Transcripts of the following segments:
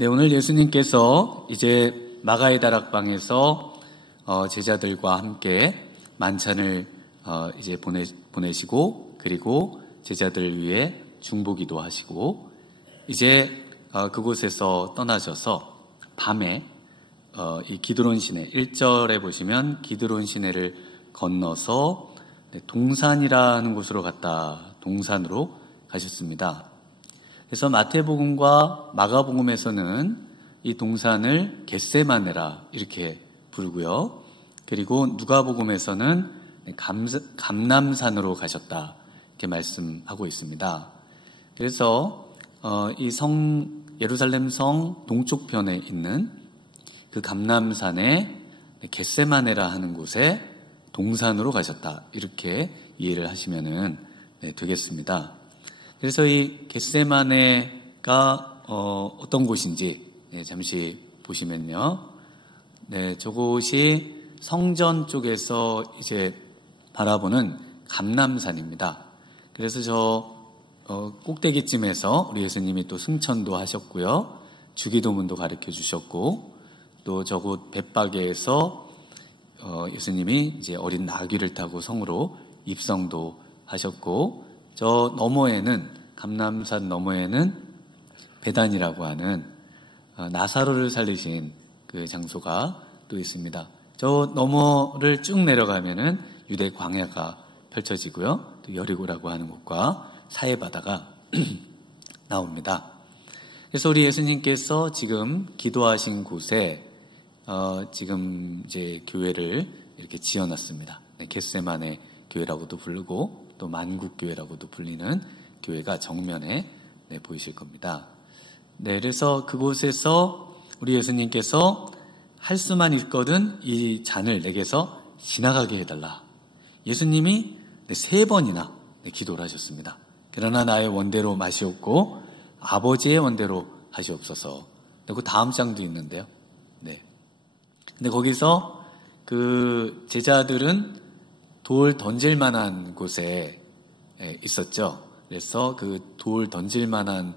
네, 오늘 예수님께서 이제 마가의 다락방에서 제자들과 함께 만찬을 이제 보내시고, 그리고 제자들을 위해 중보기도 하시고, 이제 그곳에서 떠나셔서 밤에 이 기드론 시내 1절에 보시면 기드론 시내를 건너서 동산이라는 곳으로 동산으로 가셨습니다. 그래서 마태복음과 마가복음에서는 이 동산을 겟세마네라 이렇게 부르고요. 그리고 누가복음에서는 감람산으로 가셨다 이렇게 말씀하고 있습니다. 그래서 이 예루살렘 성 동쪽편에 있는 그 감람산에 겟세마네라 하는 곳에 동산으로 가셨다 이렇게 이해를 하시면 되겠습니다. 그래서 이 겟세마네가 어떤 곳인지 잠시 보시면요. 저곳이 성전 쪽에서 이제 바라보는 감람산입니다. 그래서 저 꼭대기쯤에서 우리 예수님이 또 승천도 하셨고요. 주기도문도 가르쳐 주셨고, 또 저곳 벳바게에서 예수님이 이제 어린 나귀를 타고 성으로 입성도 하셨고, 저 너머에는 감람산 너머에는 베단이라고 하는 나사로를 살리신 그 장소가 또 있습니다. 저 너머를 쭉 내려가면은 유대 광야가 펼쳐지고요. 또 여리고라고 하는 곳과 사해바다가 나옵니다. 그래서 우리 예수님께서 지금 기도하신 곳에 지금 이제 교회를 이렇게 지어놨습니다. 겟세마네 교회라고도 부르고 또 만국교회라고도 불리는 교회가 정면에 보이실 겁니다. 그래서 그곳에서 우리 예수님께서 할 수만 있거든 이 잔을 내게서 지나가게 해달라. 예수님이 3번이나 기도를 하셨습니다. 그러나 나의 원대로 마시옵고 아버지의 원대로 하시옵소서. 그 다음 장도 있는데요. 근데 거기서 그 제자들은 돌 던질 만한 곳에 있었죠. 그래서 그 돌 던질 만한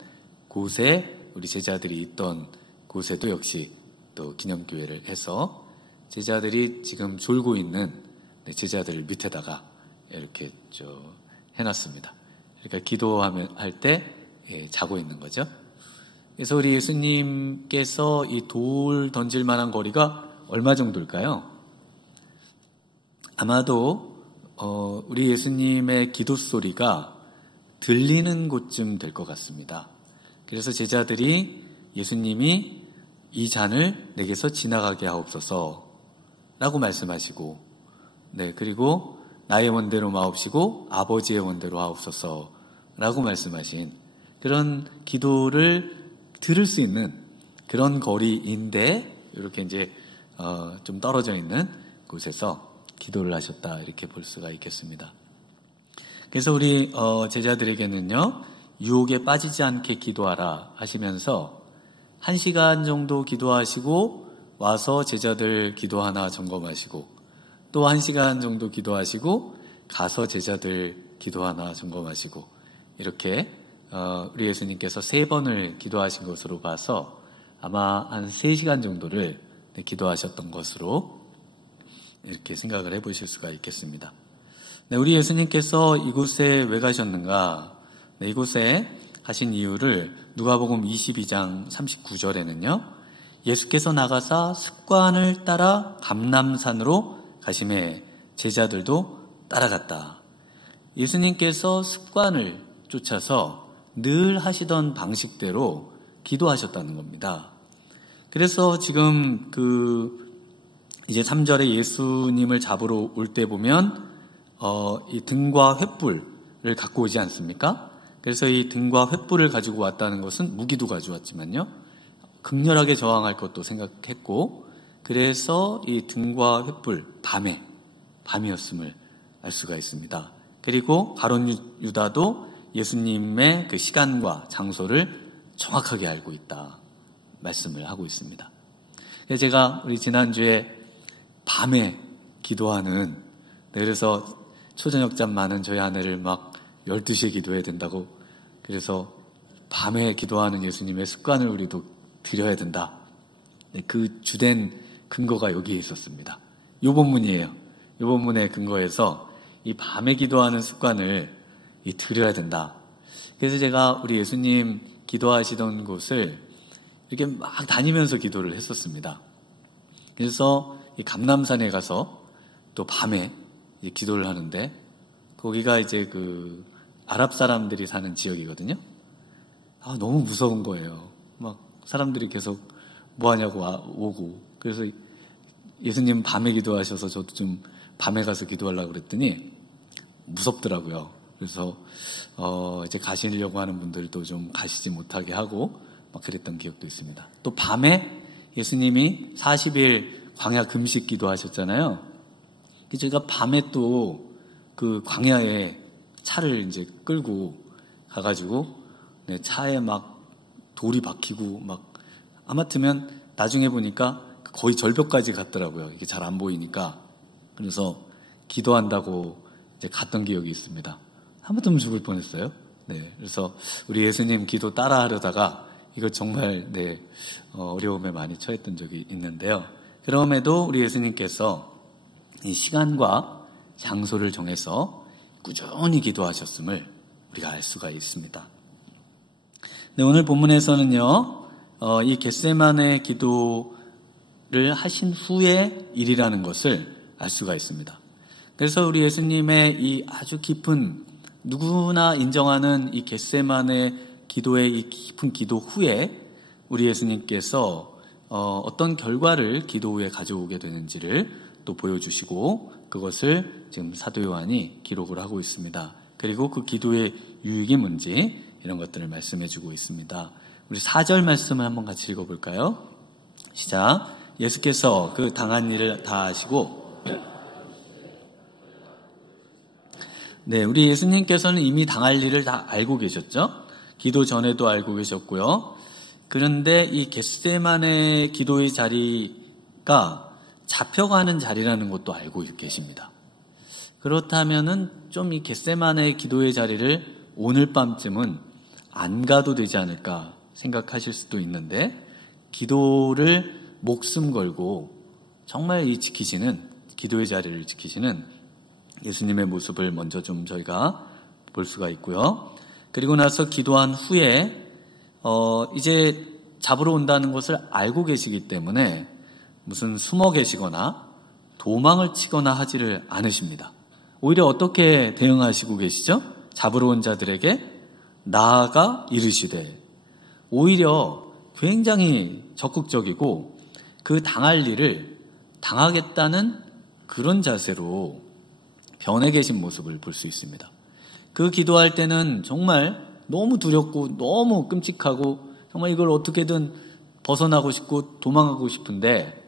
곳에 우리 제자들이 있던 곳에도 역시 또 기념교회를 해서 제자들이 지금 졸고 있는 제자들 밑에다가 이렇게 해놨습니다. 그러니까 할 때 자고 있는 거죠. 그래서 우리 예수님께서 이 돌 던질 만한 거리가 얼마 정도일까요? 아마도 우리 예수님의 기도 소리가 들리는 곳쯤 될 것 같습니다. 그래서 제자들이 예수님이 이 잔을 내게서 지나가게 하옵소서 라고 말씀하시고, 그리고 나의 원대로 마옵시고 아버지의 원대로 하옵소서 라고 말씀하신 그런 기도를 들을 수 있는 그런 거리인데, 이렇게 이제 좀 떨어져 있는 곳에서 기도를 하셨다 이렇게 볼 수가 있겠습니다. 그래서 우리 제자들에게는요, 유혹에 빠지지 않게 기도하라 하시면서 1시간 정도 기도하시고 와서 제자들 기도 하나 점검하시고, 또 1시간 정도 기도하시고 가서 제자들 기도 하나 점검하시고, 이렇게 우리 예수님께서 3번을 기도하신 것으로 봐서 아마 한 3시간 정도를 기도하셨던 것으로 이렇게 생각을 해보실 수가 있겠습니다. 우리 예수님께서 이곳에 왜 가셨는가? 이곳에 가신 이유를 누가복음 22장 39절에는요. 예수께서 나가사 습관을 따라 감람산으로 가심에 제자들도 따라갔다. 예수님께서 습관을 쫓아서 늘 하시던 방식대로 기도하셨다는 겁니다. 그래서 지금 이제 3절에 예수님을 잡으러 올 때 보면 이 등과 횃불을 갖고 오지 않습니까? 그래서 이 등과 횃불을 가지고 왔다는 것은 무기도 가져왔지만요, 극렬하게 저항할 것도 생각했고, 그래서 이 등과 횃불 밤이었음을 알 수가 있습니다. 그리고 가룟 유다도 예수님의 그 시간과 장소를 정확하게 알고 있다 말씀을 하고 있습니다. 제가 우리 지난주에 밤에 기도하는, 그래서 초저녁잠 많은 저희 아내를 막 12시에 기도해야 된다고, 그래서 밤에 기도하는 예수님의 습관을 우리도 드려야 된다. 네, 그 주된 근거가 여기에 있었습니다. 요 본문이에요. 요 본문의 근거에서 이 밤에 기도하는 습관을 들여야 된다. 그래서 제가 우리 예수님 기도하시던 곳을 이렇게 막 다니면서 기도를 했었습니다. 그래서 이 감람산에 가서 또 밤에 기도를 하는데, 거기가 이제 그 아랍 사람들이 사는 지역이거든요. 너무 무서운 거예요. 막 사람들이 계속 뭐 하냐고 오고. 그래서 예수님 밤에 기도하셔서 저도 좀 밤에 가서 기도하려고 그랬더니 무섭더라고요. 그래서 이제 가시려고 하는 분들도 좀 가시지 못하게 하고 막 그랬던 기억도 있습니다. 또 밤에 예수님이 40일 광야 금식 기도하셨잖아요. 제가 밤에 또 그 광야에 차를 이제 끌고 가가지고 차에 막 돌이 박히고 막, 아마트면 나중에 보니까 거의 절벽까지 갔더라고요. 이게 잘 안 보이니까. 그래서 기도한다고 이제 갔던 기억이 있습니다. 하마터면 죽을 뻔했어요. 네, 그래서 우리 예수님 기도 따라하려다가 이거 정말 어려움에 많이 처했던 적이 있는데요. 그럼에도 우리 예수님께서 이 시간과 장소를 정해서 꾸준히 기도하셨음을 우리가 알 수가 있습니다. 네, 오늘 본문에서는요, 이 겟세마네 기도를 하신 후의 일이라는 것을 알 수가 있습니다. 그래서 우리 예수님의 이 아주 깊은, 누구나 인정하는 이 겟세마네 기도의 이 깊은 기도 후에 우리 예수님께서 어떤 결과를 기도 후에 가져오게 되는지를 또 보여주시고, 그것을 지금 사도 요한이 기록을 하고 있습니다. 그리고 그 기도의 유익이 뭔지 이런 것들을 말씀해주고 있습니다. 우리 4절 말씀을 한번 같이 읽어볼까요? 시작. 예수께서 그 당한 일을 다 하시고, 네, 우리 예수님께서는 이미 당할 일을 다 알고 계셨죠? 기도 전에도 알고 계셨고요. 그런데 이 겟세마네 기도의 자리가 잡혀가는 자리라는 것도 알고 계십니다. 그렇다면은 좀 이 겟세마네 기도의 자리를 오늘 밤쯤은 안 가도 되지 않을까 생각하실 수도 있는데, 기도를 목숨 걸고 정말 이 지키시는, 기도의 자리를 지키시는 예수님의 모습을 먼저 좀 저희가 볼 수가 있고요. 그리고 나서 기도한 후에 이제 잡으러 온다는 것을 알고 계시기 때문에 무슨 숨어 계시거나 도망을 치거나 하지를 않으십니다. 오히려 어떻게 대응하시고 계시죠? 잡으러 온 자들에게 나아가 이르시되, 오히려 굉장히 적극적이고 그 당할 일을 당하겠다는 그런 자세로 변해 계신 모습을 볼 수 있습니다. 그 기도할 때는 정말 너무 두렵고 너무 끔찍하고 정말 이걸 어떻게든 벗어나고 싶고 도망가고 싶은데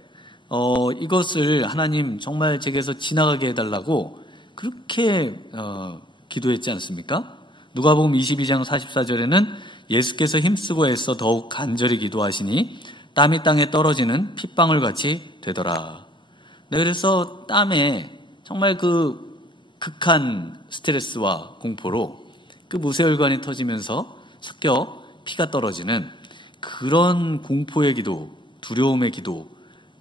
이것을 하나님 정말 제게서 지나가게 해달라고 그렇게 기도했지 않습니까? 누가복음 22장 44절에는 예수께서 힘쓰고 애써 더욱 간절히 기도하시니 땀이 땅에 떨어지는 핏방울 같이 되더라. 네, 그래서 땀에 정말 그 극한 스트레스와 공포로 그 모세혈관이 터지면서 섞여 피가 떨어지는 그런 공포의 기도, 두려움의 기도,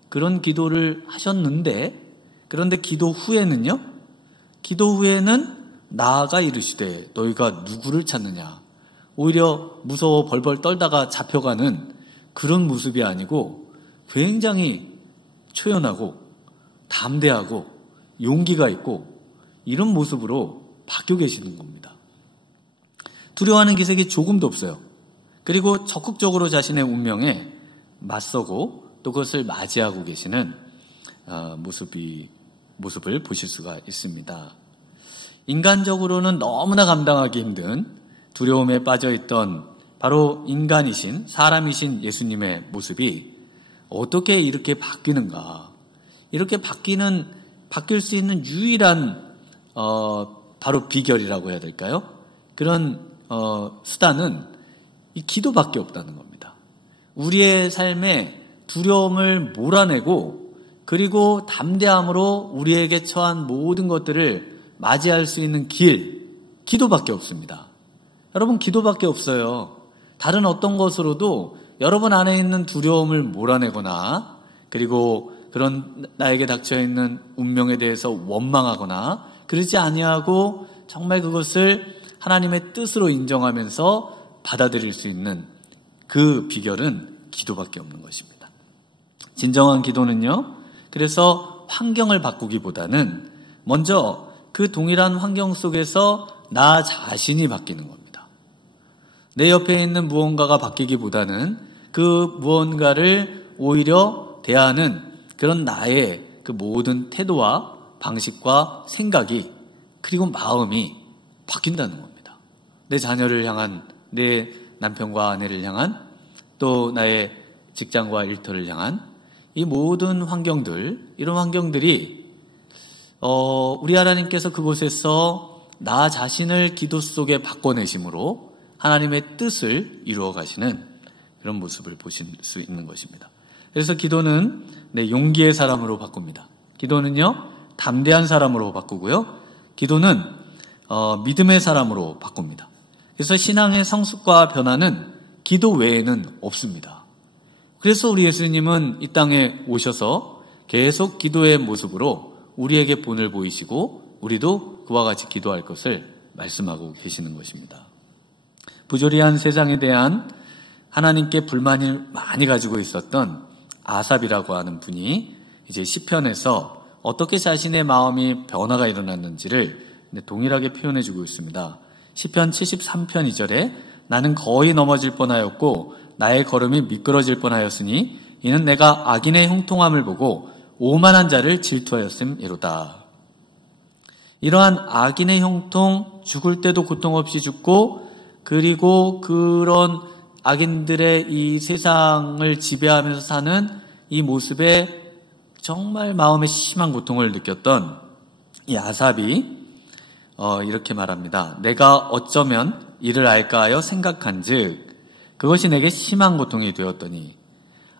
그런 기도를 하셨는데, 그런데 기도 후에는요, 기도 후에는 나아가 이르시되 너희가 누구를 찾느냐, 오히려 무서워 벌벌 떨다가 잡혀가는 그런 모습이 아니고 굉장히 초연하고 담대하고 용기가 있고 이런 모습으로 바뀌어 계시는 겁니다. 두려워하는 기색이 조금도 없어요. 그리고 적극적으로 자신의 운명에 맞서고 또 그것을 맞이하고 계시는 모습을 보실 수가 있습니다. 인간적으로는 너무나 감당하기 힘든 두려움에 빠져있던 바로 인간이신, 사람이신 예수님의 모습이 어떻게 이렇게 바뀌는가? 이렇게 바뀔 수 있는 유일한 바로 비결이라고 해야 될까요? 그런 수단은 이 기도밖에 없다는 겁니다. 우리의 삶에 두려움을 몰아내고 그리고 담대함으로 우리에게 처한 모든 것들을 맞이할 수 있는 길, 기도밖에 없습니다. 여러분, 기도밖에 없어요. 다른 어떤 것으로도 여러분 안에 있는 두려움을 몰아내거나 그리고 그런 나에게 닥쳐있는 운명에 대해서 원망하거나 그러지 아니하고 정말 그것을 하나님의 뜻으로 인정하면서 받아들일 수 있는 그 비결은 기도밖에 없는 것입니다. 진정한 기도는요, 그래서 환경을 바꾸기보다는 먼저 그 동일한 환경 속에서 나 자신이 바뀌는 겁니다. 내 옆에 있는 무언가가 바뀌기보다는 그 무언가를 오히려 대하는 그런 나의 그 모든 태도와 방식과 생각이 그리고 마음이 바뀐다는 겁니다. 내 자녀를 향한, 내 남편과 아내를 향한, 또 나의 직장과 일터를 향한 이 모든 환경들, 이런 환경들이 우리 하나님께서 그곳에서 나 자신을 기도 속에 바꿔내심으로 하나님의 뜻을 이루어 가시는 그런 모습을 보실 수 있는 것입니다. 그래서 기도는 내 용기의 사람으로 바꿉니다. 기도는요, 담대한 사람으로 바꾸고요. 기도는 믿음의 사람으로 바꿉니다. 그래서 신앙의 성숙과 변화는 기도 외에는 없습니다. 그래서 우리 예수님은 이 땅에 오셔서 계속 기도의 모습으로 우리에게 본을 보이시고 우리도 그와 같이 기도할 것을 말씀하고 계시는 것입니다. 부조리한 세상에 대한 하나님께 불만을 많이 가지고 있었던 아삽이라고 하는 분이 이제 시편에서 어떻게 자신의 마음이 변화가 일어났는지를 동일하게 표현해주고 있습니다. 시편 73편 2절에 나는 거의 넘어질 뻔하였고 나의 걸음이 미끄러질 뻔하였으니 이는 내가 악인의 형통함을 보고 오만한 자를 질투하였음이로다. 이러한 악인의 형통, 죽을 때도 고통 없이 죽고 그리고 그런 악인들의 이 세상을 지배하면서 사는 이 모습에 정말 마음에 심한 고통을 느꼈던 이 아삽이 이렇게 말합니다. 내가 어쩌면 이를 알까 하여 생각한즉 그것이 내게 심한 고통이 되었더니.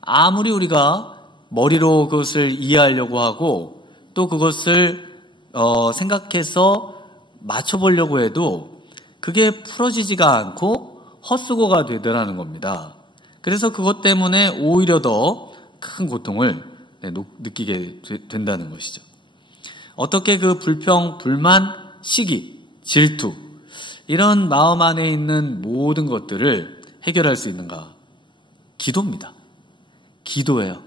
아무리 우리가 머리로 그것을 이해하려고 하고 또 그것을 생각해서 맞춰보려고 해도 그게 풀어지지가 않고 헛수고가 되더라는 겁니다. 그래서 그것 때문에 오히려 더 큰 고통을 느끼게 된다는 것이죠. 어떻게 그 불평, 불만, 시기, 질투 이런 마음 안에 있는 모든 것들을 해결할 수 있는가? 기도입니다. 기도예요.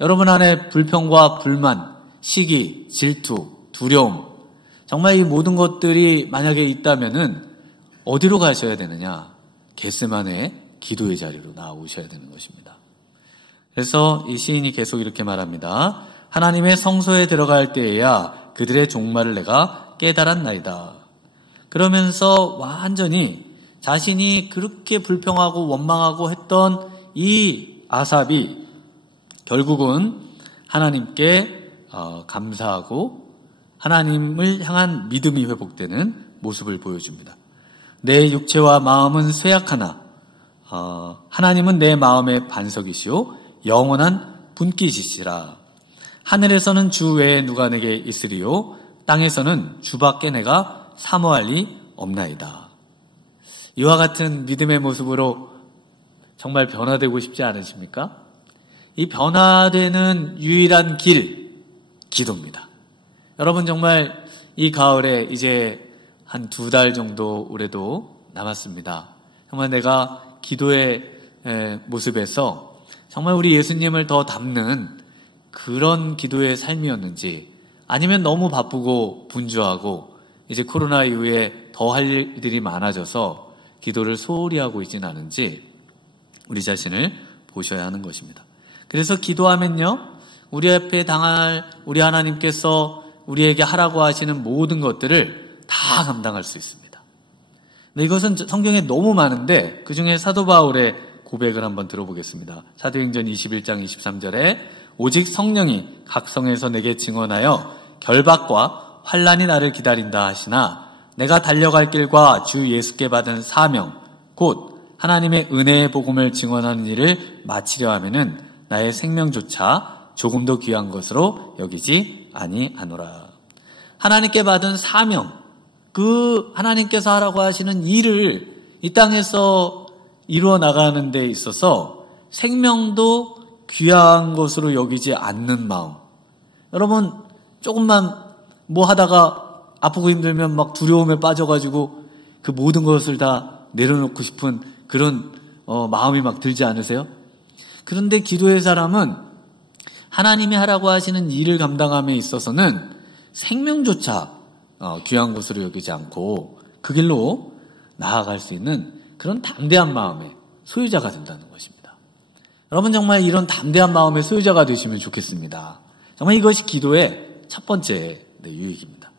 여러분 안에 불평과 불만, 시기, 질투, 두려움 정말 이 모든 것들이 만약에 있다면은 어디로 가셔야 되느냐? 겟세마네 기도의 자리로 나오셔야 되는 것입니다. 그래서 이 시인이 계속 이렇게 말합니다. 하나님의 성소에 들어갈 때에야 그들의 종말을 내가 깨달았나이다. 그러면서 완전히 자신이 그렇게 불평하고 원망하고 했던 이 아삽이 결국은 하나님께 감사하고 하나님을 향한 믿음이 회복되는 모습을 보여줍니다. 내 육체와 마음은 쇠약하나 하나님은 내 마음의 반석이시오 영원한 분깃이시라. 하늘에서는 주 외에 누가 내게 있으리요 땅에서는 주밖에 내가 사모할 리 없나이다. 이와 같은 믿음의 모습으로 정말 변화되고 싶지 않으십니까? 이 변화되는 유일한 길, 기도입니다. 여러분 정말 이 가을에 이제 한 2달 정도 올해도 남았습니다. 정말 내가 기도의 모습에서 정말 우리 예수님을 더 닮는 그런 기도의 삶이었는지 아니면 너무 바쁘고 분주하고 이제 코로나 이후에 더 할 일들이 많아져서 기도를 소홀히 하고 있지는 않은지 우리 자신을 보셔야 하는 것입니다. 그래서 기도하면요, 우리 앞에 당할 우리 하나님께서 우리에게 하라고 하시는 모든 것들을 다 감당할 수 있습니다. 근데 이것은 성경에 너무 많은데 그 중에 사도 바울의 고백을 한번 들어보겠습니다. 사도행전 21장 23절에 오직 성령이 각 성에서 내게 증언하여 결박과 환난이 나를 기다린다 하시나 내가 달려갈 길과 주 예수께 받은 사명 곧 하나님의 은혜의 복음을 증언하는 일을 마치려 하면은 나의 생명조차 조금도 귀한 것으로 여기지 아니하노라. 하나님께 받은 사명, 그 하나님께서 하라고 하시는 일을 이 땅에서 이루어 나가는 데 있어서 생명도 귀한 것으로 여기지 않는 마음. 여러분, 조금만 뭐 하다가 아프고 힘들면 막 두려움에 빠져가지고 그 모든 것을 다 내려놓고 싶은 그런 마음이 막 들지 않으세요? 그런데 기도의 사람은 하나님이 하라고 하시는 일을 감당함에 있어서는 생명조차 귀한 것으로 여기지 않고 그 길로 나아갈 수 있는 그런 담대한 마음의 소유자가 된다는 것입니다. 여러분 정말 이런 담대한 마음의 소유자가 되시면 좋겠습니다. 정말 이것이 기도의 첫 번째 유익입니다.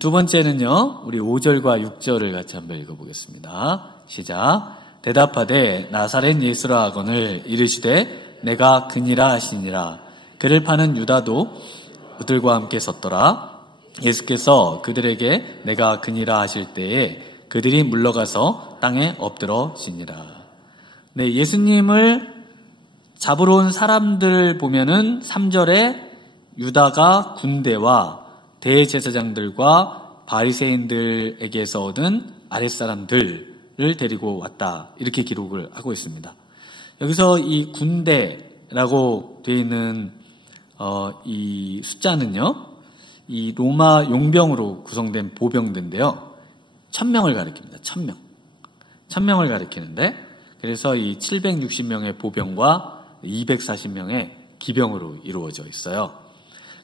두 번째는요, 우리 5절과 6절을 같이 한번 읽어보겠습니다. 시작. 대답하되 나사렛 예수라 하거늘 이르시되 내가 그니라 하시니라. 그를 파는 유다도 그들과 함께 섰더라. 예수께서 그들에게 내가 그니라 하실 때에 그들이 물러가서 땅에 엎드러지니라. 네, 예수님을 잡으러 온 사람들을 보면은 3절에 유다가 군대와 대제사장들과 바리새인들에게서 얻은 아랫사람들을 데리고 왔다. 이렇게 기록을 하고 있습니다. 여기서 이 군대라고 되어 있는 이 숫자는요, 이 로마 용병으로 구성된 보병대인데요. 1000명을 가리킵니다. 1000명. 1000명을 가리키는데, 그래서 이 760명의 보병과 240명의 기병으로 이루어져 있어요.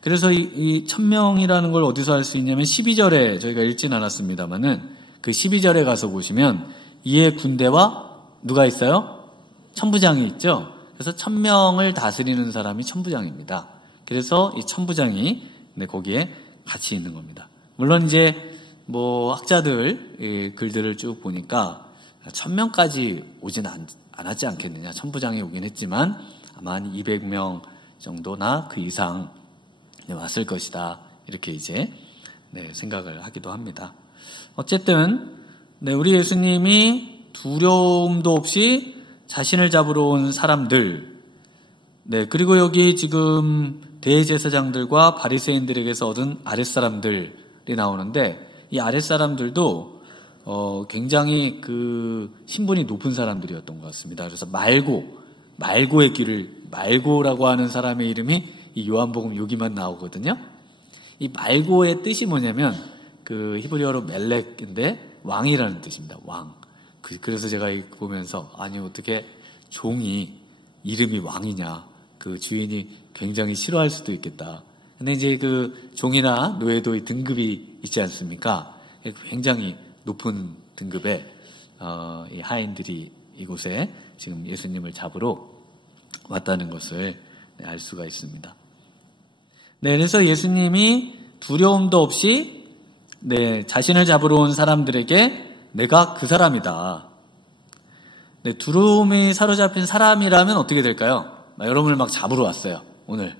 그래서 이 1000명이라는 걸 어디서 알 수 있냐면 12절에 저희가 읽진 않았습니다만은 그 12절에 가서 보시면 이에 군대와 누가 있어요? 천부장이 있죠. 그래서 1000명을 다스리는 사람이 천부장입니다. 그래서 이 천부장이 거기에 같이 있는 겁니다. 물론 이제 뭐 학자들 글들을 쭉 보니까 1000명까지 오진 않았지 않겠느냐. 천부장이 오긴 했지만 아마 한 200명 정도나 그 이상 왔을 것이다. 이렇게 이제 생각을 하기도 합니다. 어쨌든 우리 예수님이 두려움도 없이 자신을 잡으러 온 사람들, 그리고 여기 지금 대제사장들과 바리새인들에게서 얻은 아랫사람들이 나오는데 이 아랫사람들도 굉장히 그 신분이 높은 사람들이었던 것 같습니다. 그래서 말고의 길을, 말고라고 하는 사람의 이름이 이 요한복음 여기만 나오거든요. 이 말고의 뜻이 뭐냐면 그 히브리어로 멜렉인데 왕이라는 뜻입니다. 왕. 그래서 제가 보면서 아니 어떻게 종이 이름이 왕이냐. 그 주인이 굉장히 싫어할 수도 있겠다. 근데 이제 그 종이나 노예도 이 등급이 있지 않습니까? 굉장히 높은 등급의 이 하인들이 이곳에 지금 예수님을 잡으러 왔다는 것을 알 수가 있습니다. 그래서 예수님이 두려움도 없이 자신을 잡으러 온 사람들에게 내가 그 사람이다. 두려움에 사로잡힌 사람이라면 어떻게 될까요? 여러분을 막 잡으러 왔어요. 오늘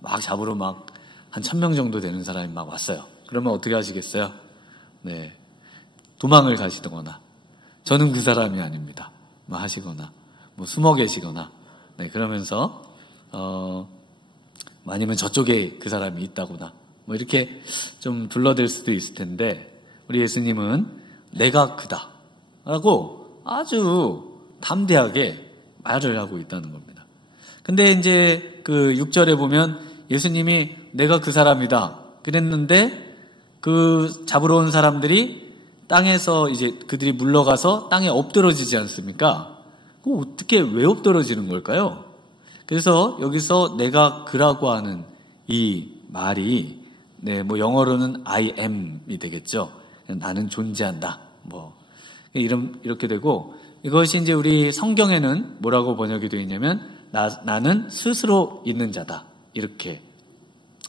막 잡으러 막 한 1000명 정도 되는 사람이 막 왔어요. 그러면 어떻게 하시겠어요? 도망을 가시거나 저는 그 사람이 아닙니다. 뭐 하시거나 뭐 숨어 계시거나 그러면서 아니면 저쪽에 그 사람이 있다거나 뭐 이렇게 좀 둘러댈 수도 있을 텐데 우리 예수님은 내가 그다 라고 아주 담대하게 말을 하고 있다는 겁니다. 근데 이제 그 6절에 보면 예수님이 내가 그 사람이다 그랬는데 그 잡으러 온 사람들이 땅에서 이제 그들이 물러가서 땅에 엎드러지지 않습니까? 어떻게 왜 엎드러지는 걸까요? 그래서 여기서 내가 그라고 하는 이 말이 뭐 영어로는 I am이 되겠죠. 나는 존재한다. 뭐 이렇게 되고 이것이 이제 우리 성경에는 뭐라고 번역이 되어 있냐면 나는 스스로 있는 자다. 이렇게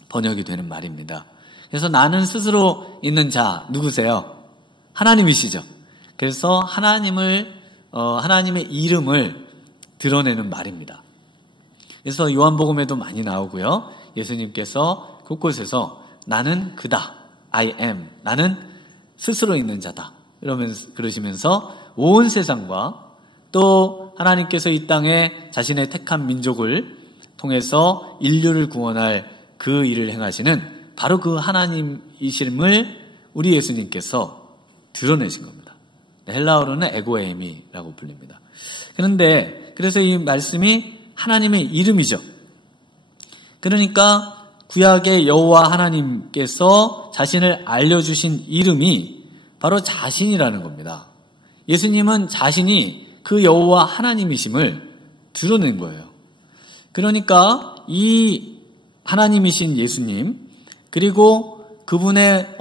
번역이 되는 말입니다. 그래서 나는 스스로 있는 자 누구세요? 하나님이시죠. 그래서 하나님의 이름을 드러내는 말입니다. 그래서 요한복음에도 많이 나오고요. 예수님께서 곳곳에서 나는 그다. I am. 나는 스스로 있는 자다. 그러시면서 온 세상과 또 하나님께서 이 땅에 자신의 택한 민족을 통해서 인류를 구원할 그 일을 행하시는 바로 그 하나님이심을 우리 예수님께서 드러내신 겁니다. 헬라어로는 에고에미라고 불립니다. 그런데 그래서 이 말씀이 하나님의 이름이죠. 그러니까 구약의 여호와 하나님께서 자신을 알려주신 이름이 바로 자신이라는 겁니다. 예수님은 자신이 그 여호와 하나님이심을 드러낸 거예요. 그러니까 이 하나님이신 예수님, 그리고 그분의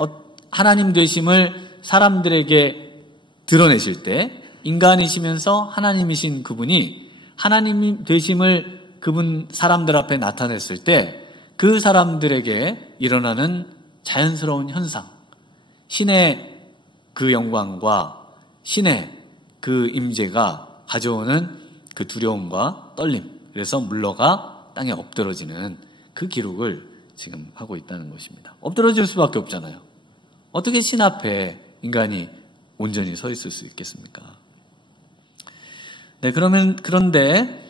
하나님 되심을 사람들에게 드러내실 때, 인간이시면서 하나님이신 그분이 하나님 되심을 그분 사람들 앞에 나타냈을 때 그 사람들에게 일어나는 자연스러운 현상, 신의 그 영광과 신의 그 임재가 가져오는 그 두려움과 떨림, 그래서 물러가 땅에 엎드러지는 그 기록을 지금 하고 있다는 것입니다. 엎드러질 수밖에 없잖아요. 어떻게 신 앞에 인간이 온전히 서 있을 수 있겠습니까? 네, 그런데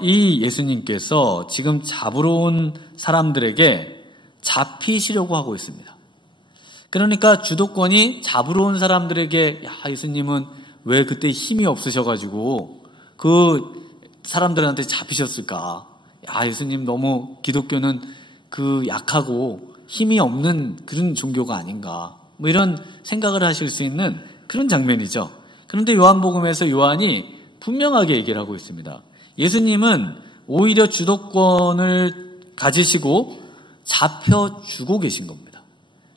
이 예수님께서 지금 잡으러 온 사람들에게 잡히시려고 하고 있습니다. 그러니까 주도권이 잡으러 온 사람들에게, 야, 예수님은 왜 그때 힘이 없으셔가지고 그 사람들한테 잡히셨을까? 야, 예수님 너무 기독교는 그 약하고 힘이 없는 그런 종교가 아닌가? 뭐 이런 생각을 하실 수 있는 그런 장면이죠. 그런데 요한복음에서 요한이 분명하게 얘기를 하고 있습니다. 예수님은 오히려 주도권을 가지시고 잡혀주고 계신 겁니다.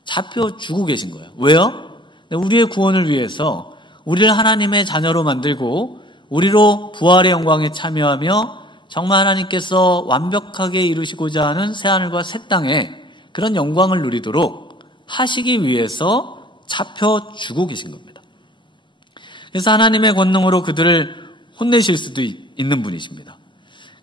잡혀주고 계신 거예요. 왜요? 우리의 구원을 위해서 우리를 하나님의 자녀로 만들고 우리로 부활의 영광에 참여하며 정말 하나님께서 완벽하게 이루시고자 하는 새하늘과 새 땅에 그런 영광을 누리도록 하시기 위해서 잡혀주고 계신 겁니다. 그래서 하나님의 권능으로 그들을 혼내실 수도 있는 분이십니다.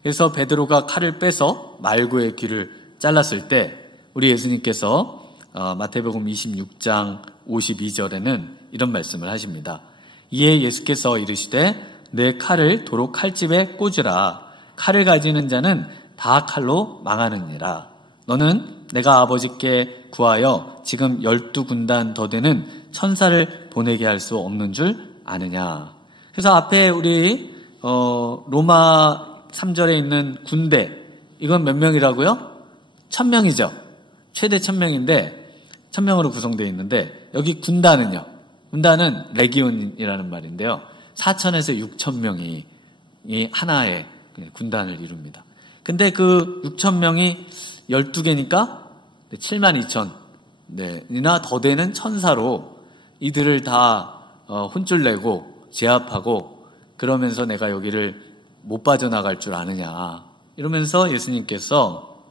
그래서 베드로가 칼을 빼서 말구의 귀를 잘랐을 때 우리 예수님께서 마태복음 26장 52절에는 이런 말씀을 하십니다. 이에 예수께서 이르시되 내 칼을 도로 칼집에 꽂으라. 칼을 가지는 자는 다 칼로 망하느니라. 너는 내가 아버지께 구하여 지금 12군단 더 되는 천사를 보내게 할 수 없는 줄 아느냐. 그래서 앞에 우리 로마 3절에 있는 군대, 이건 몇 명이라고요? 1000명이죠. 최대 1000명인데 1000명으로 구성되어 있는데 여기 군단은요. 군단은 레기온이라는 말인데요. 4000에서 6000명이 이 하나의 군단을 이룹니다. 근데 그 6000명이 12개니까 72000이나 더 되는 천사로 이들을 다 혼쭐 내고 제압하고 그러면서 내가 여기를 못 빠져나갈 줄 아느냐 이러면서 예수님께서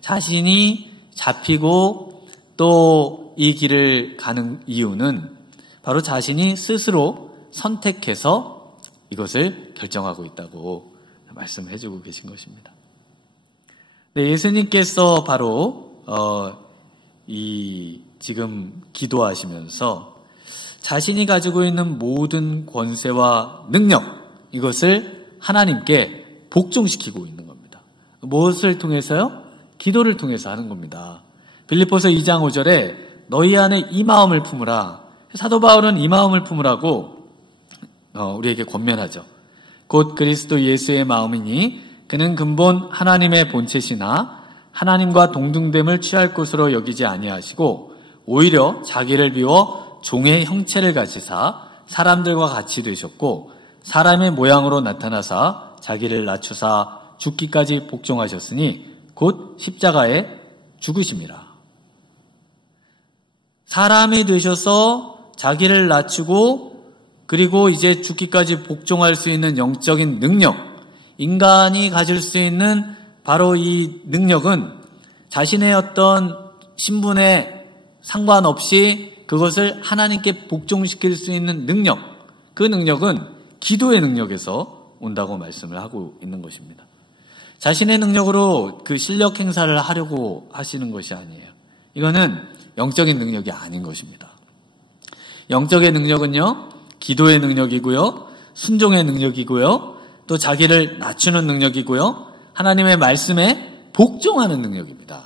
자신이 잡히고 또 이 길을 가는 이유는 바로 자신이 스스로 선택해서 이것을 결정하고 있다고 말씀해 주고 계신 것입니다. 네, 예수님께서 바로 이 지금 기도하시면서 자신이 가지고 있는 모든 권세와 능력, 이것을 하나님께 복종시키고 있는 겁니다. 무엇을 통해서요? 기도를 통해서 하는 겁니다. 빌립보서 2장 5절에 너희 안에 이 마음을 품으라. 사도 바울은 이 마음을 품으라고 우리에게 권면하죠. 곧 그리스도 예수의 마음이니 그는 근본 하나님의 본체시나 하나님과 동등됨을 취할 것으로 여기지 아니하시고 오히려 자기를 비워 종의 형체를 가지사 사람들과 같이 되셨고 사람의 모양으로 나타나사 자기를 낮추사 죽기까지 복종하셨으니 곧 십자가에 죽으심이라. 사람이 되셔서 자기를 낮추고 그리고 이제 죽기까지 복종할 수 있는 영적인 능력, 인간이 가질 수 있는 바로 이 능력은 자신의 어떤 신분에 상관없이 그것을 하나님께 복종시킬 수 있는 능력, 그 능력은 기도의 능력에서 온다고 말씀을 하고 있는 것입니다. 자신의 능력으로 그 실력 행사를 하려고 하시는 것이 아니에요. 이거는 영적인 능력이 아닌 것입니다. 영적의 능력은요, 기도의 능력이고요, 순종의 능력이고요, 또 자기를 낮추는 능력이고요, 하나님의 말씀에 복종하는 능력입니다.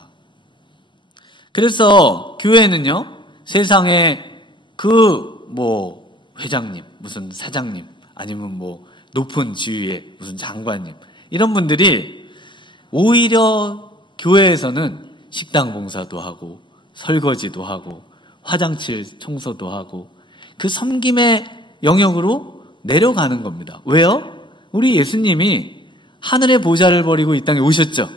그래서 교회는요, 세상에 회장님, 무슨 사장님, 아니면 높은 지위의 무슨 장관님, 이런 분들이 오히려 교회에서는 식당 봉사도 하고 설거지도 하고 화장실 청소도 하고 그 섬김의 영역으로 내려가는 겁니다. 왜요? 우리 예수님이 하늘의 보좌를 버리고 이 땅에 오셨죠.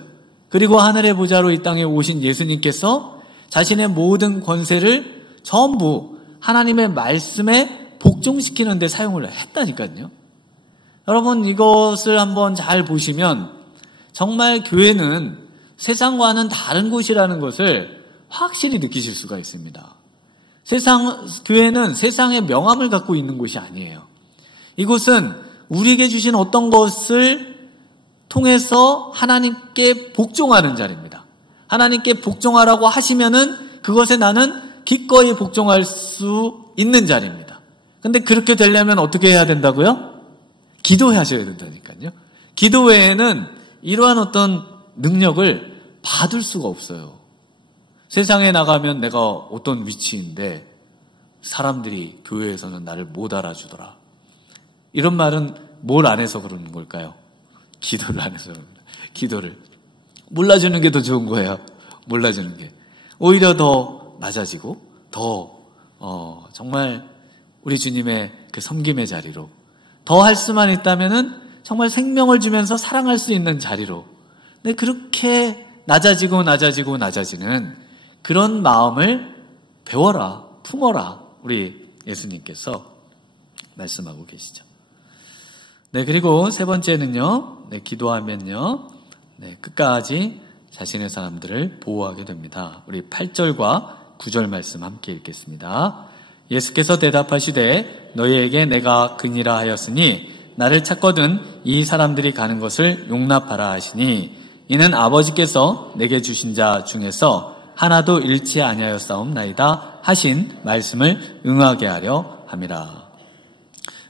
그리고 하늘의 보좌로 이 땅에 오신 예수님께서 자신의 모든 권세를 전부 하나님의 말씀에 복종시키는 데 사용을 했다니까요. 여러분, 이것을 한번 잘 보시면 정말 교회는 세상과는 다른 곳이라는 것을 확실히 느끼실 수가 있습니다. 교회는 세상의 명함을 갖고 있는 곳이 아니에요. 이곳은 우리에게 주신 어떤 것을 통해서 하나님께 복종하는 자리입니다. 하나님께 복종하라고 하시면은 그것에 나는 기꺼이 복종할 수 있는 자리입니다. 근데 그렇게 되려면 어떻게 해야 된다고요? 기도하셔야 된다니까요. 기도 외에는 이러한 어떤 능력을 받을 수가 없어요. 세상에 나가면 내가 어떤 위치인데 사람들이 교회에서는 나를 못 알아주더라. 이런 말은 뭘 안 해서 그러는 걸까요? 기도를 안 해서 그럽니다. 기도를. 몰라주는 게 더 좋은 거예요. 몰라주는 게. 오히려 더 낮아지고 더 정말 우리 주님의 그 섬김의 자리로 더 할 수만 있다면은 정말 생명을 주면서 사랑할 수 있는 자리로. 근데 그렇게 낮아지는 그런 마음을 배워라, 품어라, 우리 예수님께서 말씀하고 계시죠. 네, 그리고 세 번째는요, 기도하면요, 끝까지 자신의 사람들을 보호하게 됩니다. 우리 8절과 9절 말씀 함께 읽겠습니다. 예수께서 대답하시되 너희에게 내가 그니라 하였으니 나를 찾거든 이 사람들이 가는 것을 용납하라 하시니 이는 아버지께서 내게 주신 자 중에서 하나도 잃지 아니하였사옵나이다 하신 말씀을 응하게 하려 함이라.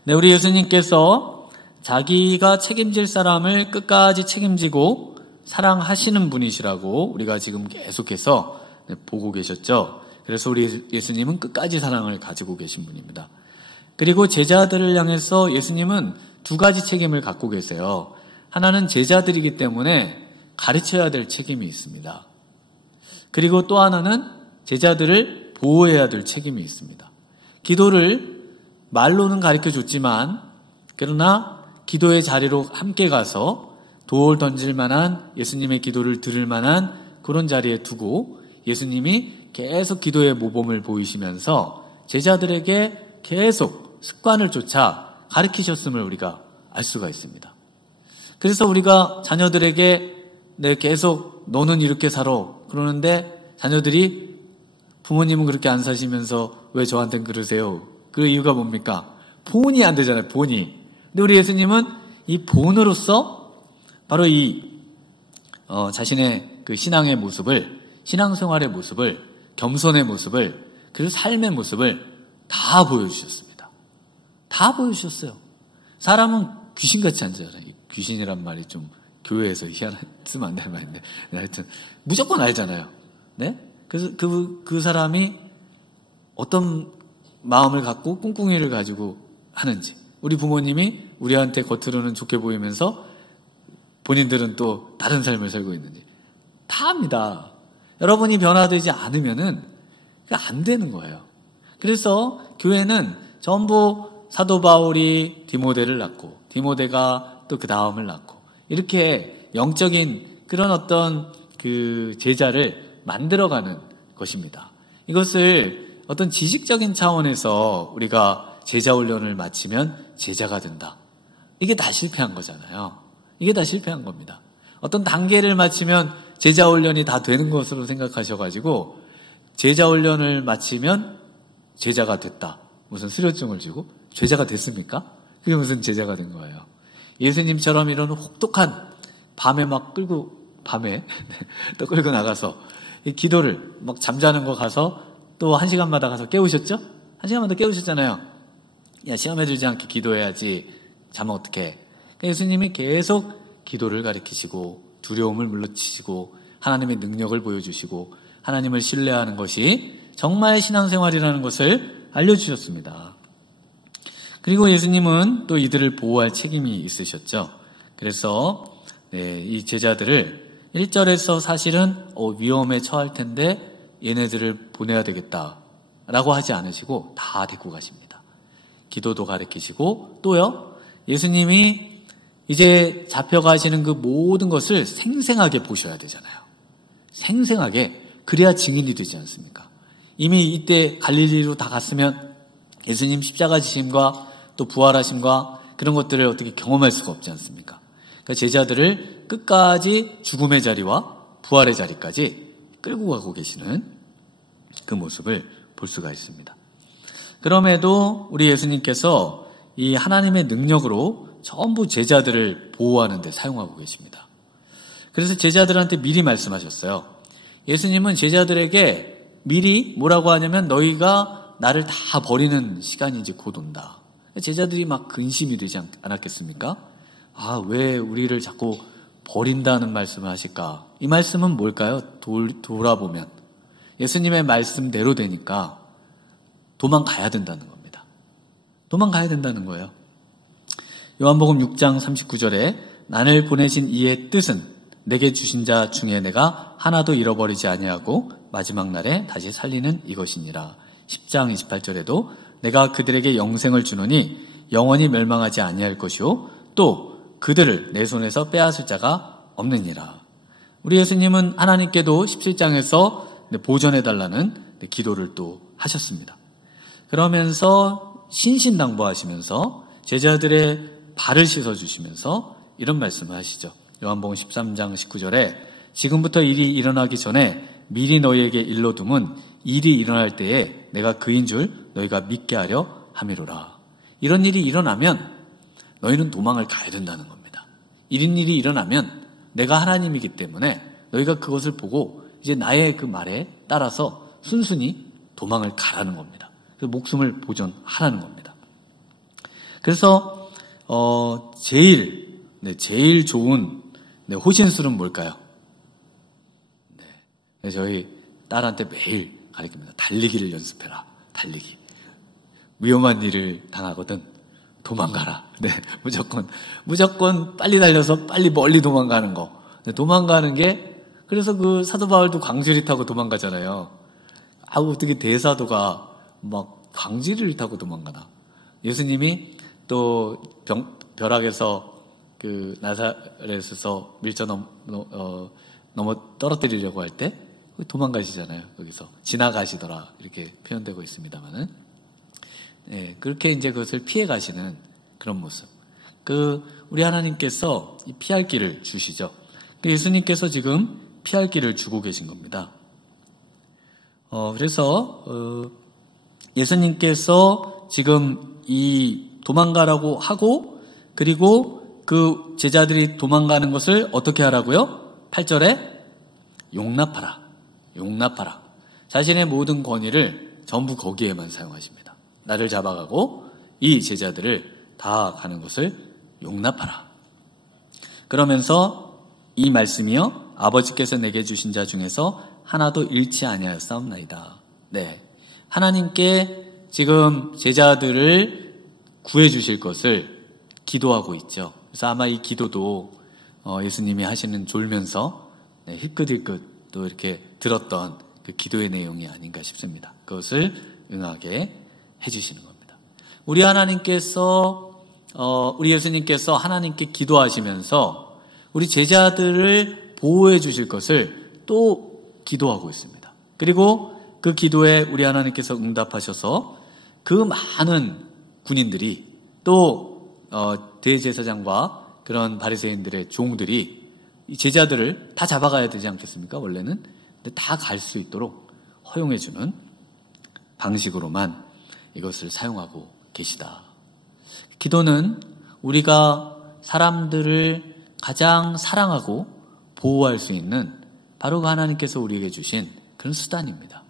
네, 우리 예수님께서 자기가 책임질 사람을 끝까지 책임지고 사랑하시는 분이시라고 우리가 지금 계속해서 보고 계셨죠. 그래서 우리 예수님은 끝까지 사랑을 가지고 계신 분입니다. 그리고 제자들을 향해서 예수님은 두 가지 책임을 갖고 계세요. 하나는 제자들이기 때문에 가르쳐야 될 책임이 있습니다. 그리고 또 하나는 제자들을 보호해야 될 책임이 있습니다. 기도를 말로는 가르쳐줬지만 그러나 기도의 자리로 함께 가서 돌 던질 만한 예수님의 기도를 들을 만한 그런 자리에 두고 예수님이 계속 기도의 모범을 보이시면서 제자들에게 계속 습관을 쫓아 가르치셨음을 우리가 알 수가 있습니다. 그래서 우리가 자녀들에게 계속 너는 이렇게 살아 그러는데 자녀들이 부모님은 그렇게 안 사시면서 왜 저한테는 그러세요? 그 이유가 뭡니까? 본이 안 되잖아요. 본이. 근데 우리 예수님은 이 본으로서 바로 이 자신의 그 신앙의 모습을, 신앙생활의 모습을, 겸손의 모습을, 그 삶의 모습을 다 보여주셨습니다. 다 보여주셨어요. 사람은 귀신같이 앉아요. 귀신이란 말이 좀 교회에서 희한하게 쓰면 안 되는 말인데 하여튼 무조건 알잖아요. 네? 그래서 그 사람이 어떤 마음을 갖고 꿍꿍이를 가지고 하는지, 우리 부모님이 우리한테 겉으로는 좋게 보이면서 본인들은 또 다른 삶을 살고 있는지 다 압니다. 여러분이 변화되지 않으면은 안 되는 거예요. 그래서 교회는 전부 사도 바울이 디모데를 낳고 디모데가 또 그 다음을 낳고 이렇게 영적인 그런 어떤 그 제자를 만들어가는 것입니다. 이것을 어떤 지식적인 차원에서 우리가 제자 훈련을 마치면 제자가 된다. 이게 다 실패한 거잖아요. 이게 다 실패한 겁니다. 어떤 단계를 마치면 제자 훈련이 다 되는 것으로 생각하셔가지고 제자 훈련을 마치면 제자가 됐다. 무슨 수료증을 주고 제자가 됐습니까? 그게 무슨 제자가 된 거예요. 예수님처럼 이런 혹독한 밤에 막 끌고 또 끌고 나가서 이 기도를 막 잠자는 거 가서 또 1시간마다 가서 깨우셨죠? 1시간마다 깨우셨잖아요. 야, 시험에 들지 않게 기도해야지. 자면 어떡해. 예수님이 계속 기도를 가르치시고 두려움을 물리치시고 하나님의 능력을 보여주시고 하나님을 신뢰하는 것이 정말 신앙생활이라는 것을 알려주셨습니다. 그리고 예수님은 또 이들을 보호할 책임이 있으셨죠. 그래서 이 제자들을 1절에서 사실은 위험에 처할 텐데 얘네들을 보내야 되겠다라고 하지 않으시고 다 데리고 가십니다. 기도도 가르치시고 또요, 예수님이 이제 잡혀가시는 그 모든 것을 생생하게 보셔야 되잖아요. 생생하게. 그래야 증인이 되지 않습니까? 이미 이때 갈릴리로 다 갔으면 예수님 십자가 지심과 또 부활하심과 그런 것들을 어떻게 경험할 수가 없지 않습니까? 그러니까 제자들을 끝까지 죽음의 자리와 부활의 자리까지 끌고 가고 계시는 그 모습을 볼 수가 있습니다. 그럼에도 우리 예수님께서 이 하나님의 능력으로 전부 제자들을 보호하는 데 사용하고 계십니다. 그래서 제자들한테 미리 말씀하셨어요. 예수님은 제자들에게 미리 뭐라고 하냐면 너희가 나를 다 버리는 시간이 이제 곧 온다. 제자들이 막 근심이 되지 않았겠습니까? 왜 우리를 자꾸 버린다는 말씀을 하실까? 이 말씀은 뭘까요? 돌아보면 예수님의 말씀대로 되니까 도망가야 된다는 겁니다. 도망가야 된다는 거예요. 요한복음 6장 39절에 나를 보내신 이의 뜻은 내게 주신 자 중에 내가 하나도 잃어버리지 아니하고 마지막 날에 다시 살리는 이것이니라. 10장 28절에도 내가 그들에게 영생을 주노니 영원히 멸망하지 아니할 것이요 또 그들을 내 손에서 빼앗을 자가 없느니라. 우리 예수님은 하나님께도 17장에서 보전해달라는 기도를 또 하셨습니다. 그러면서 신신당부하시면서 제자들의 발을 씻어주시면서 이런 말씀을 하시죠. 요한복음 13장 19절에 지금부터 일이 일어나기 전에 미리 너희에게 일러둠은 일이 일어날 때에 내가 그인 줄 너희가 믿게 하려 함이로라. 이런 일이 일어나면 너희는 도망을 가야 된다는 겁니다. 이런 일이 일어나면 내가 하나님이기 때문에 너희가 그것을 보고 이제 나의 그 말에 따라서 순순히 도망을 가라는 겁니다. 그래서 목숨을 보존하라는 겁니다. 그래서 제일 좋은 호신술은 뭘까요? 저희 딸한테 매일 가르칩니다. 달리기를 연습해라. 달리기. 위험한 일을 당하거든 도망가라. 무조건 빨리 달려서 빨리 멀리 도망가는 거. 도망가는 게 그래서 그 사도 바울도 광주리 타고 도망가잖아요. 어떻게 대사도가 막 광주리를 타고 도망가나? 예수님이 또 벼락에서 그 나사렛에서 밀쳐 넘어 떨어뜨리려고 할 때 도망가시잖아요. 여기서 지나가시더라 이렇게 표현되고 있습니다만은 그렇게 이제 그것을 피해 가시는 그런 모습. 우리 하나님께서 이 피할 길을 주시죠. 예수님께서 지금 피할 길을 주고 계신 겁니다. 그래서 예수님께서 지금 이 도망가라고 하고 그리고 그 제자들이 도망가는 것을 어떻게 하라고요? 8절에 용납하라. 자신의 모든 권위를 전부 거기에만 사용하십니다. 나를 잡아가고 이 제자들을 다 가는 것을 용납하라. 그러면서 이 말씀이요 아버지께서 내게 주신 자 중에서 하나도 잃지 아니하였사옵나이다. 하나님께 지금 제자들을 구해 주실 것을 기도하고 있죠. 그래서 아마 이 기도도 예수님이 하시는 졸면서 힐끗힐끗 또 이렇게 들었던 그 기도의 내용이 아닌가 싶습니다. 그것을 응하게 해주시는 겁니다. 우리 예수님께서 하나님께 기도하시면서 우리 제자들을 보호해 주실 것을 또 기도하고 있습니다. 그리고 그 기도에 우리 하나님께서 응답하셔서 그 많은 군인들이 또 대제사장과 그런 바리새인들의 종들이 이 제자들을 다 잡아가야 되지 않겠습니까? 원래는. 근데 다 갈 수 있도록 허용해 주는 방식으로만 이것을 사용하고 계시다. 기도는 우리가 사람들을 가장 사랑하고 보호할 수 있는 바로 그 하나님께서 우리에게 주신 그런 수단입니다.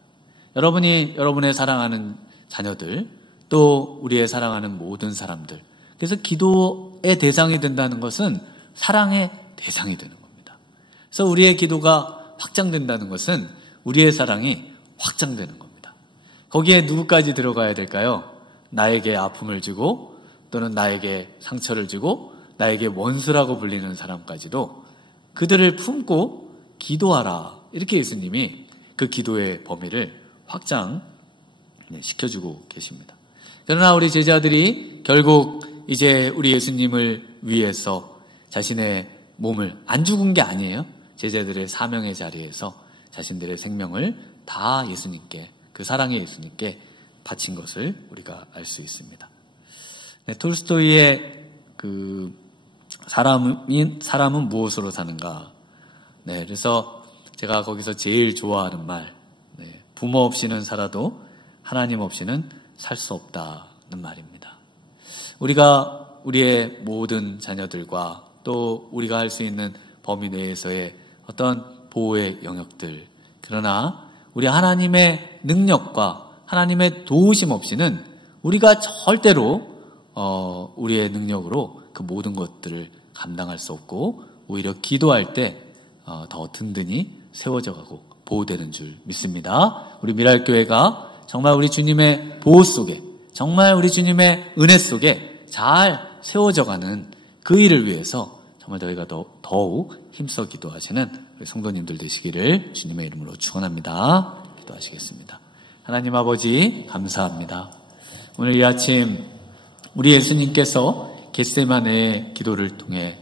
여러분이 여러분의 사랑하는 자녀들 또 우리의 사랑하는 모든 사람들 그래서 기도의 대상이 된다는 것은 사랑의 대상이 되는 겁니다. 그래서 우리의 기도가 확장된다는 것은 우리의 사랑이 확장되는 겁니다. 거기에 누구까지 들어가야 될까요? 나에게 아픔을 주고 또는 나에게 상처를 주고 나에게 원수라고 불리는 사람까지도 그들을 품고 기도하라. 이렇게 예수님이 그 기도의 범위를 확장시켜주고 계십니다. 그러나 우리 제자들이 결국 이제 우리 예수님을 위해서 자신의 몸을 안 죽은 게 아니에요. 제자들의 사명의 자리에서 자신들의 생명을 다 예수님께, 그 사랑의 예수님께 바친 것을 우리가 알 수 있습니다. 네, 톨스토이의 그 사람은 무엇으로 사는가? 네, 그래서 제가 거기서 제일 좋아하는 말, 네, 부모 없이는 살아도 하나님 없이는 살 수 없다는 말입니다. 우리가 우리의 모든 자녀들과 또 우리가 할 수 있는 범위 내에서의 어떤 보호의 영역들, 그러나 우리 하나님의 능력과 하나님의 도우심 없이는 우리가 절대로 우리의 능력으로 그 모든 것들을 감당할 수 없고 오히려 기도할 때 더 든든히 세워져 가고 보호되는 줄 믿습니다. 우리 미랄교회가 정말 우리 주님의 보호 속에, 정말 우리 주님의 은혜 속에 잘 세워져 가는 그 일을 위해서 정말 저희가 더욱 힘써 기도하시는 우리 성도님들 되시기를 주님의 이름으로 축원합니다. 기도하시겠습니다. 하나님 아버지 감사합니다. 오늘 이 아침 우리 예수님께서 겟세마네의 기도를 통해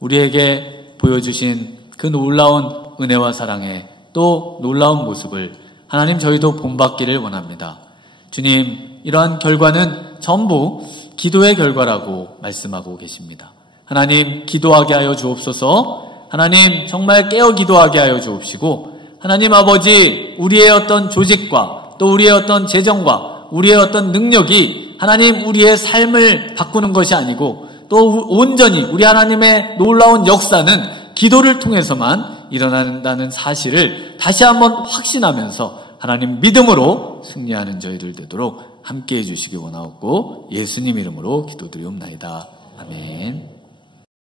우리에게 보여주신 그 놀라운 은혜와 사랑의 또 놀라운 모습을 하나님 저희도 본받기를 원합니다. 주님, 이러한 결과는 전부 기도의 결과라고 말씀하고 계십니다. 하나님, 기도하게 하여 주옵소서. 하나님, 정말 깨어 기도하게 하여 주옵시고, 하나님 아버지, 우리의 어떤 조직과 또 우리의 어떤 재정과 우리의 어떤 능력이 하나님 우리의 삶을 바꾸는 것이 아니고 또 온전히 우리 하나님의 놀라운 역사는 기도를 통해서만 일어난다는 사실을 다시 한번 확신하면서 하나님 믿음으로 승리하는 저희들 되도록 함께해 주시기 원하옵고 예수님 이름으로 기도드리옵나이다. 아멘.